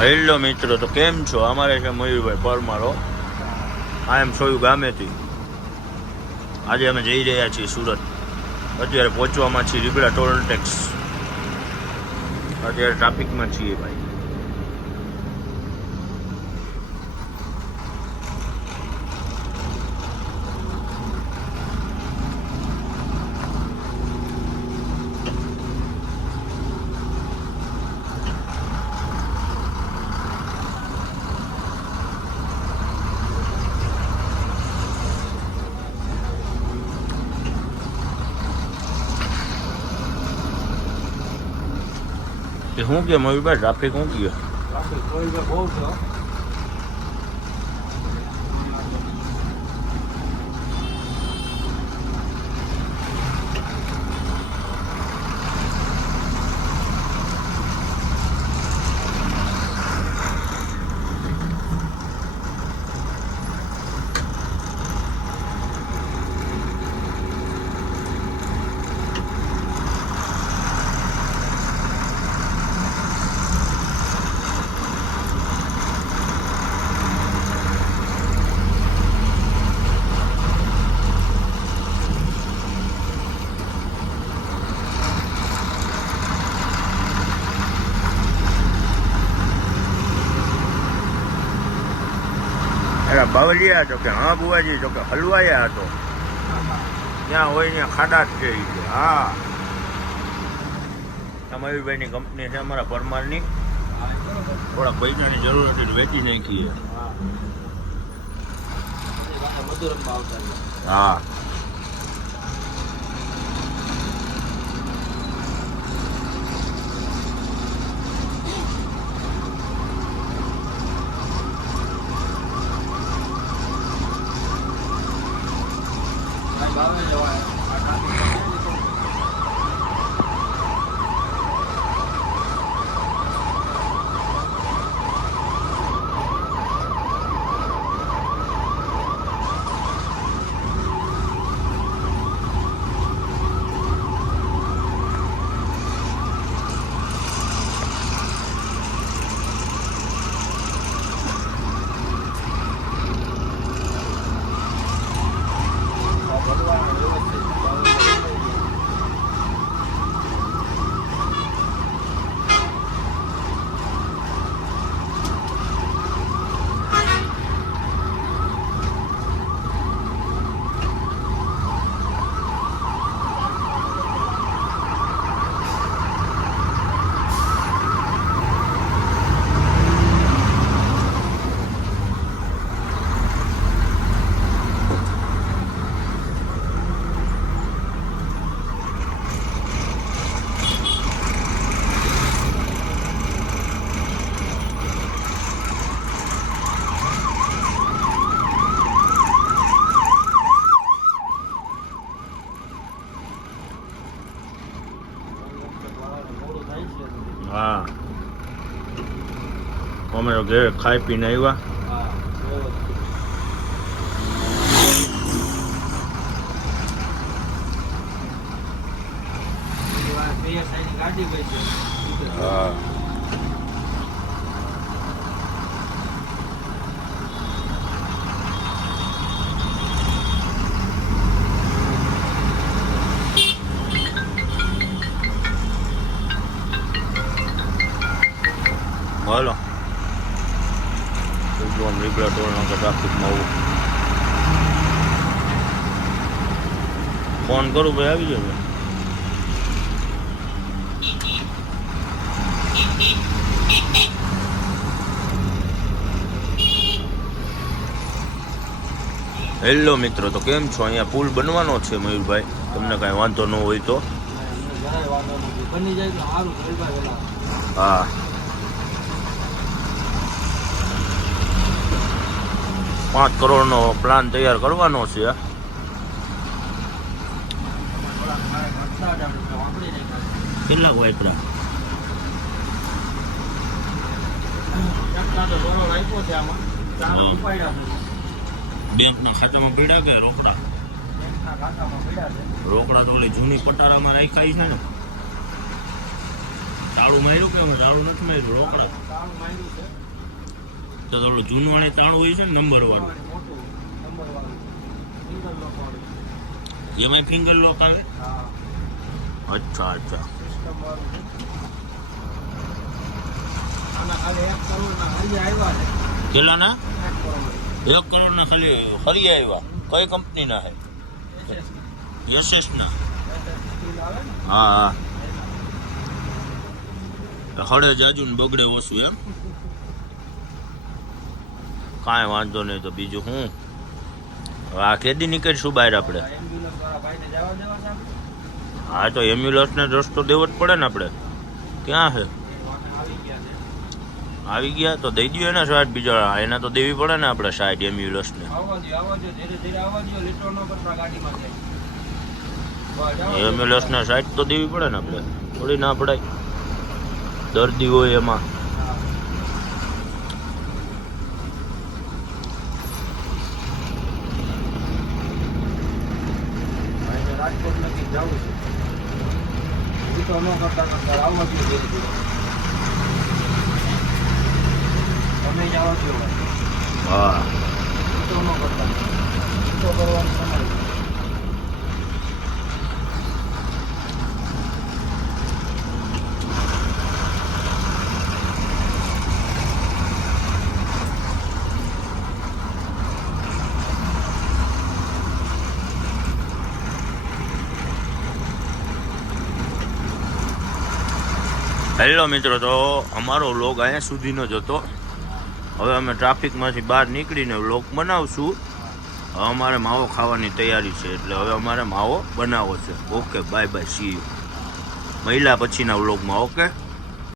Hello મિત્રો, તો કેમ છો? અમારે છે મયુરભાઈ પરમારો. આ એમ સોયું ગામેથી. આજે અમે જઈ રહ્યા છીએ સુરત. અત્યારે પહોંચવામાં છીએ રીબડા ટોલ ટેક્સ. અત્યારે ટ્રાફિકમાં છીએ ભાઈ. શું કે મયુરભાઈ, ટ્રાફિક શું કહે? ટ્રાફિક કોઈ બહુ છે. એલા બાવલિયા હતો કે હા બુવાજી તો કે હલવાયા હતો. ત્યાં હોય ત્યાં ખાડા જ છે ઈ કે. હા, આ મયુરભાઈની કંપની છે અમારા પરમારની. થોડા પૈસાની જરૂર હતી તો વેચી નાખીએ. હા, હા, અમે તો ઘરે ખાઈ પીને આવ્યા. હા, હાલો રીબડા ટોલ નાકા ટ્રાફિકમાં આવું. ફોન કરું ભાઈ, આવી જાવ. હેલો મિત્રો, તો કેમ છો? અહીંયા પુલ બનવાનો છે મયુરભાઈ, તમને કાંઈ વાંધો ન હોય તો. હા, ₹5 કરોડનો પ્લાન તૈયાર કરવાનો છે. કેટલા વાપરા? બેંકના ખાતામાં પડ્યા કે રોકડા? રોકડા તો ઓલી જૂની પટારામાં રાખ્યા છે ને. તાળું માર્યું કે અમે તાળું નથી માર્યું રોકડા તાળું માંડ્યું છે. તો થોડું જૂનવાણી તાળું હોય છે ને નંબર વાળું મોટું નંબર વાળું. સિંગલ લોક વાળું. એમાં ફિંગર લોક આવે હા. અચ્છા અચ્છા સિસ્ટમ વાળું છે. આના ખાલી 1 કરોડના હજી આવ્યા છે. કેટલાના 1 કરોડ. 1 કરોડના ખાલી ફરી આવ્યા કઈ કંપનીના છે યશસ ના સ્ટીલ આવે ને. હા હા હળે જાજુ ને બગડે ઓછું એમ કાંઈ વાંધો નહીં તો બીજું હું આ કેદી નીકળીશું બહાર આપણે એમ્બ્યુલન્સ વાળા ભાઈને જવા દેવા છે આપણે? હા તો એમ્બ્યુલન્સને રસ્તો દેવો જ પડે ને આપણે ક્યાં છે એ વાહન આવી ગયા છે. આવી ગયા તો દઈ દઈએ ને સાઈડ બીજા એને તો દેવી પડે ને આપણે સાઈડ એમ્બ્યુલન્સને આવવા દ્યો, ધીરે ધીરે આવવા દ્યો. લીટો ન કરતા ગાડીમાં જાય. બસ, જવા દ્યો. એમ્બ્યુલન્સને સાઈડ તો દેવી પડે ને આપણે થોડી ના પડાય દર્દી હોય એમાં હા. ભાઈને રાજકોટ નથી જવું છે. લીટો ન કરતા કરતા આવવા દ્યો ધીરે ધીરે. તમે જ આવવા દ્યો ભાઈ. હા લીટો ન કરતા. લીટો કરવાનું તમારે. હેલો મિત્રો તો અમારો વ્લોગ અહીંયા સુધીનો જ હતો હવે અમે ટ્રાફિકમાંથી બહાર નીકળીને વ્લોગ બનાવશું હવે અમારે માવો ખાવાની તૈયારી છે એટલે હવે અમારે માવો બનાવવો છે okay bye bye see you મહિલા પછીના વ્લોગમાં ઓકે